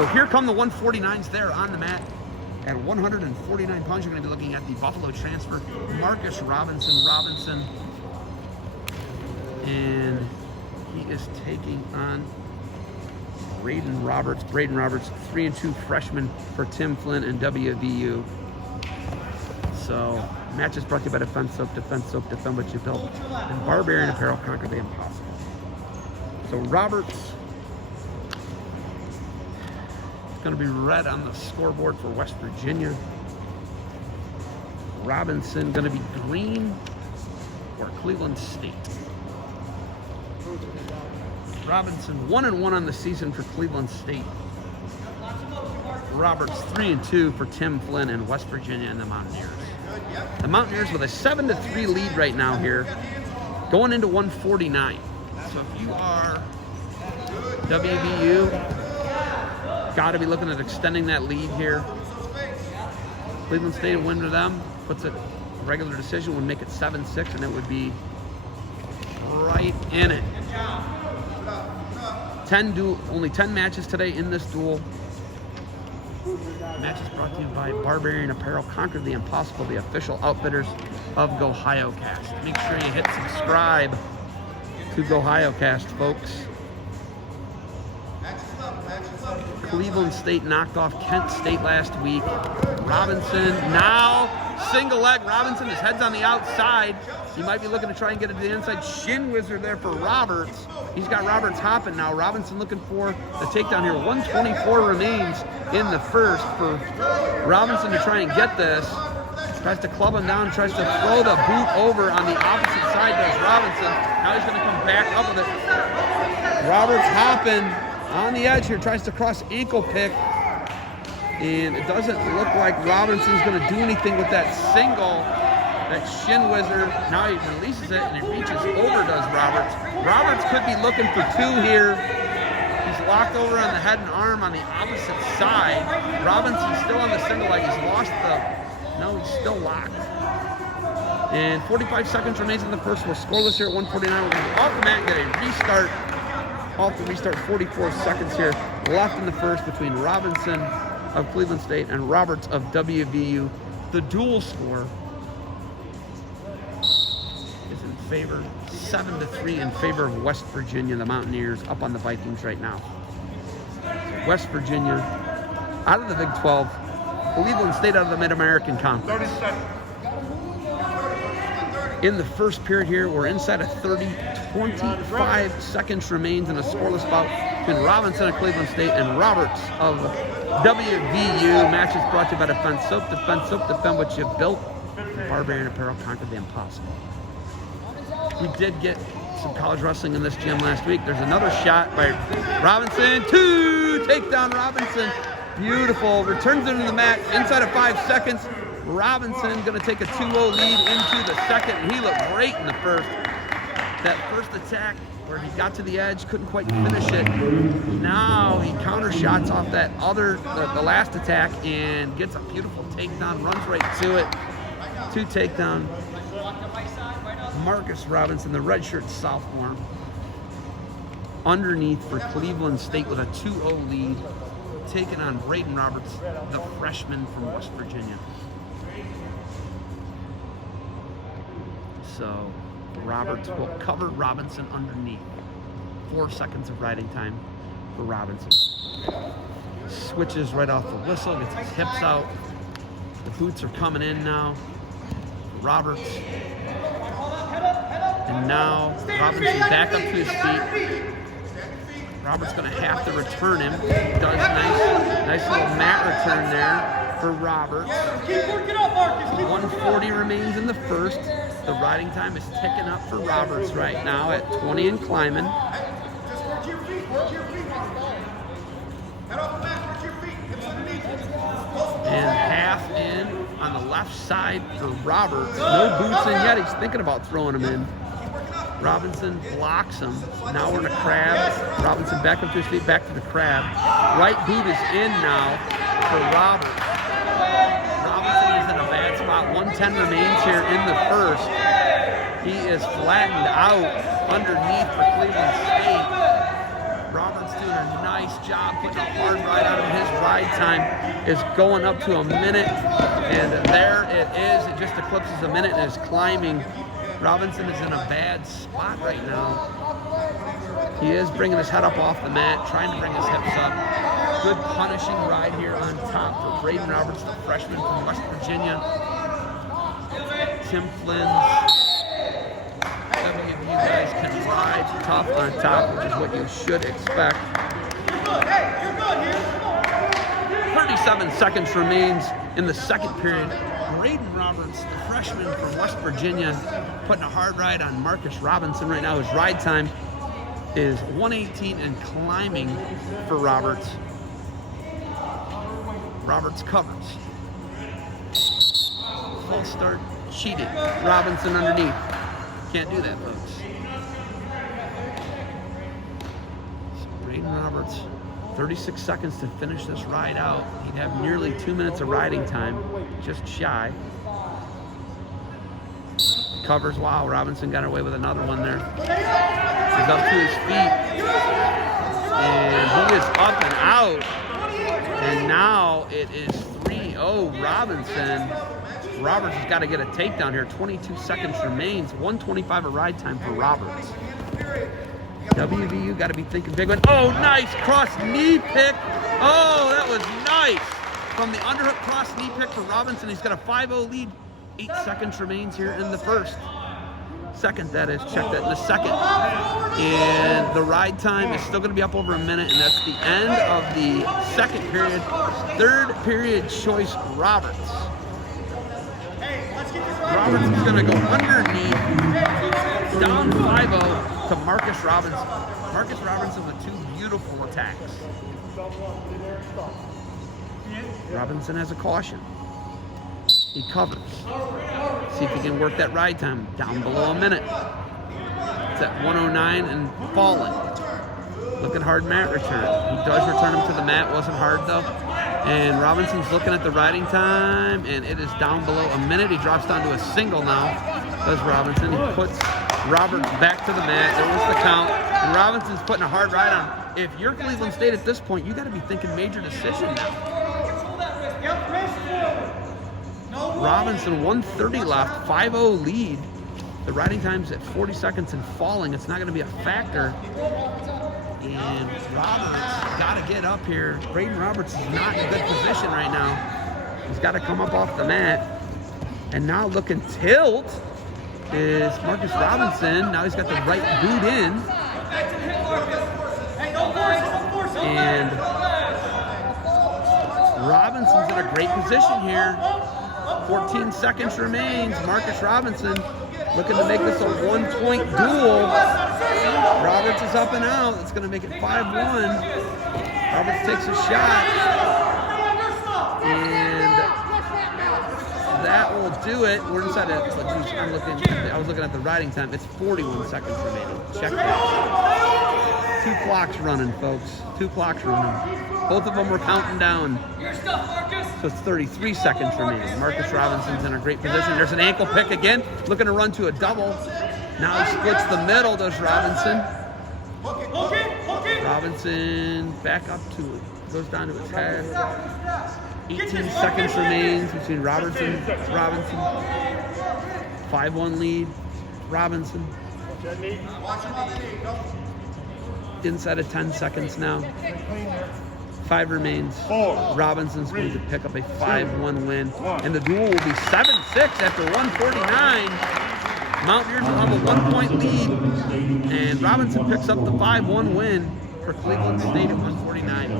So here come the 149s there on the mat. At 149 pounds, you're going to be looking at the Buffalo transfer, Marcus Robinson. And he is taking on Brayden Roberts, 3-2 freshman for Tim Flynn and WVU. So, match is brought to you by Defense Soap, defend what you built, and Barbarian Apparel, conquer the impossible. So Roberts is going to be red on the scoreboard for West Virginia. Robinson going to be green for Cleveland State. Robinson 1-1 on the season for Cleveland State. Roberts 3-2 for Tim Flynn and West Virginia and the Mountaineers. The Mountaineers with a 7-3 lead right now here, going into 149. So if you are WVU, got to be looking at extending that lead here. Cleveland State, a win to them, puts it regular decision, would make it 7-6, and it would be right in it. Only 10 matches today in this duel. Match is brought to you by Barbarian Apparel, conquer the impossible, the official outfitters of GoHioCast. Make sure you hit subscribe to GoHioCast, folks. Cleveland State knocked off Kent State last week. Robinson now single leg. Robinson, his head's on the outside. He might be looking to try and get it to the inside. Shin wizard there for Roberts. He's got Roberts hopping now. Robinson looking for the takedown here. 124 remains in the first for Robinson to try and get this. Tries to club him down, tries to throw the boot over on the opposite side, does Robinson. Now he's going to come back up with it. Roberts hopping on the edge here, tries to cross ankle pick. And it doesn't look like Robinson's going to do anything with that single. That shin wizard, now he releases it and it reaches over, does Roberts. Roberts could be looking for two here. He's locked over on the head and arm on the opposite side. Robinson's still on the single leg. He's lost no, he's still locked. And 45 seconds remains in the first. We're scoreless here at 149. We're going to go off the mat and get a restart. Off the restart, 44 seconds here left in the first between Robinson of Cleveland State and Roberts of WVU. The dual score is in favor, 7-3 in favor of West Virginia. The Mountaineers up on the Vikings right now. West Virginia out of the Big 12. Cleveland State out of the Mid-American Conference. In the first period here, we're inside of 30. 25 seconds remains in a scoreless bout between Robinson of Cleveland State and Roberts of WVU. Match is brought to you by Defense Soap, defend what you built. Barbarian Apparel, conquer the impossible. We did get some college wrestling in this gym last week. There's another shot by Robinson. Takedown Robinson. Beautiful. Returns it into the mat inside of 5 seconds. Robinson going to take a 2-0 lead into the second. And he looked great in the first. That first attack where he got to the edge, couldn't quite finish it. Now he counter shots off that the last attack and gets a beautiful takedown, runs right to it. 2 takedown. Marcus Robinson, the redshirt sophomore, underneath for Cleveland State with a 2-0 lead, taking on Brayden Roberts, the freshman from West Virginia. So Roberts will cover Robinson underneath. 4 seconds of riding time for Robinson. Switches right off the whistle, gets his hips out. The boots are coming in now. Roberts. And now Robinson back up to his feet. Roberts going to have to return him. Does nice little mat return there for Roberts. 140 remains in the first. The riding time is ticking up for Roberts right now at 20 and climbing. And half in on the left side for Roberts. No boots in yet. He's thinking about throwing them in. Robinson blocks him. Now we're in a crab. Robinson back up to his feet, back to the crab. Right boot is in now for Roberts. Robinson is in a bad spot. 110 remains here in the first. He is flattened out underneath for Cleveland State. Roberts doing a nice job putting a hard ride out of him. ride time is going up to a minute, and there it is. It just eclipses a minute and is climbing. Robinson is in a bad spot right now. He is bringing his head up off the mat, trying to bring his hips up. Good punishing ride here on top for Brayden Roberts, the freshman from West Virginia. Tim Flynn's WVU guys can ride tough on top, which is what you should expect. 37 seconds remains in the second period. Brayden Roberts, the freshman from West Virginia, putting a hard ride on Marcus Robinson right now. His ride time is 1:18 and climbing for Roberts. Roberts covers. False start, cheated. Robinson underneath. Can't do that, folks. So Brayden Roberts, 36 seconds to finish this ride out. He'd have nearly 2 minutes of riding time, just shy. Covers, wow, Robinson got away with another one there. He's up to his feet. And he is up and out. And now it is 3-0 Robinson. Roberts has got to get a takedown here. 22 seconds remains. 1:25 of ride time for Roberts. WVU got to be thinking big one. Oh, nice cross knee pick. Oh, that was nice. From the underhook cross knee pick for Robinson. He's got a 5-0 lead. 8 seconds remains here in the first. Second, that is. Check that in the second. And the ride time is still going to be up over a minute, and that's the end of the second period. Third period choice, Roberts. Roberts is going to go underneath, down 5-0 to Marcus Robinson. Marcus Robinson with 2 beautiful attacks. Robinson has a caution. He covers. See if he can work that ride time down below a minute. It's at 1:09 and falling. Looking hard mat return. He does return him to the mat. Wasn't hard though. And Robinson's looking at the riding time, and it is down below a minute. He drops down to a single now. Does Robinson. He puts Roberts back to the mat. There was the count. And Robinson's putting a hard ride on him. If you're Cleveland State at this point, you got to be thinking major decision now. Robinson, 1:30 left, 5-0 lead. The riding time's at 40 seconds and falling. It's not going to be a factor. And Roberts got to get up here. Brayden Roberts is not in a good position right now. He's got to come up off the mat. And now looking tilt is Marcus Robinson. Now he's got the right boot in. And Robinson's in a great position here. 14 seconds remains. Marcus Robinson looking to make this a 1-point duel. Roberts is up and out. It's going to make it 5-1. Roberts takes a shot. And that will do it. We're inside it. I was looking at the riding time. It's 41 seconds remaining. Check that. 2 clocks running, folks. 2 clocks running. Both of them were counting down. So it's 33 seconds remaining. Marcus Robinson's in a great position. There's an ankle pick again. Looking to run to a double. Now he splits the middle, does Robinson. Robinson back up to it. Goes down to his head. 18 seconds remains between Robinson. 5-1 lead. Robinson. Inside of 10 seconds now. 5 remains. Robinson's going to pick up a 5-1 win. And the duel will be 7-6 after 149. Mountaineers will have a 1-point lead. And Robinson picks up the 5-1 win for Cleveland State at 149.